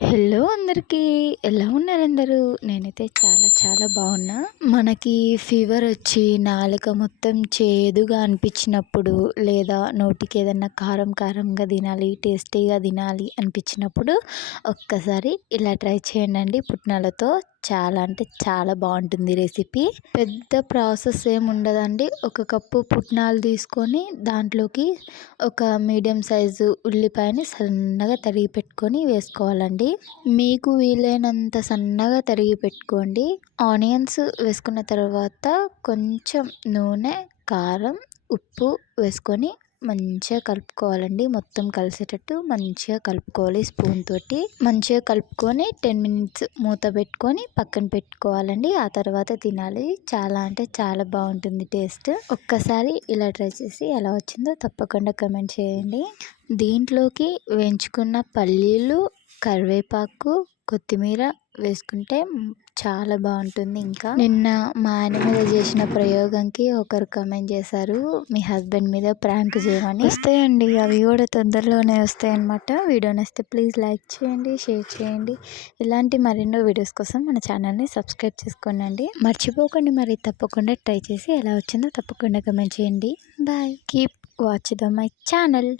Hello అందరికీ. ఎలా ఉన్నారు అందరూ? నేనైతే చాలా చాలా బాగున్నా. మనకి ఫీవర్ వచ్చి నాలుక మొత్తం చేదుగా అనిపించినప్పుడు, లేదా నోటికి ఏదన్నా కారం కారంగా తినాలి, టేస్టీగా తినాలి అనిపించినప్పుడు ఒక్కసారి ఇలా ట్రై చేయండి పుట్నాలతో. చాలా అంటే చాలా బాగుంటుంది రెసిపీ. పెద్ద ప్రాసెస్ ఏమి ఉండదండి. ఒక కప్పు పుట్నాలు తీసుకొని దాంట్లోకి ఒక మీడియం సైజు ఉల్లిపాయని సన్నగా తరిగి పెట్టుకొని వేసుకోవాలండి. మీకు వీలైనంత సన్నగా తరిగి పెట్టుకోండి. ఆనియన్స్ వేసుకున్న తర్వాత కొంచెం నూనె, కారం, ఉప్పు వేసుకొని మంచిగా కలుపుకోవాలండి. మొత్తం కలిసేటట్టు మంచిగా కలుపుకోవాలి. స్పూన్ తోటి మంచిగా కలుపుకొని 10 మినిట్స్ మూత పెట్టుకొని పక్కన పెట్టుకోవాలండి. ఆ తర్వాత తినాలి. చాలా అంటే చాలా బాగుంటుంది టేస్ట్. ఒక్కసారి ఇలా ట్రై చేసి ఎలా వచ్చిందో తప్పకుండా కమెంట్ చేయండి. దీంట్లోకి వేయించుకున్న పల్లీలు, కరివేపాకు, కొత్తిమీర వేసుకుంటే చాలా బాగుంటుంది. ఇంకా నిన్న మా ఆయన మీద చేసిన ప్రయోగంకి ఒకరు కమెంట్ చేశారు, మీ హస్బెండ్ మీద ప్రాంక్ చేయమని. వస్తాయండి, అవి కూడా తొందరలోనే వస్తాయి అన్నమాట. వీడియో నచ్చితే ప్లీజ్ లైక్ చేయండి, షేర్ చేయండి. ఇలాంటి మరెన్నో వీడియోస్ కోసం మన ఛానల్ని సబ్స్క్రైబ్ చేసుకోండి. మర్చిపోకండి. మరి తప్పకుండా ట్రై చేసి ఎలా వచ్చిందో తప్పకుండా కమెంట్ చేయండి. Bye. Keep watch my channel.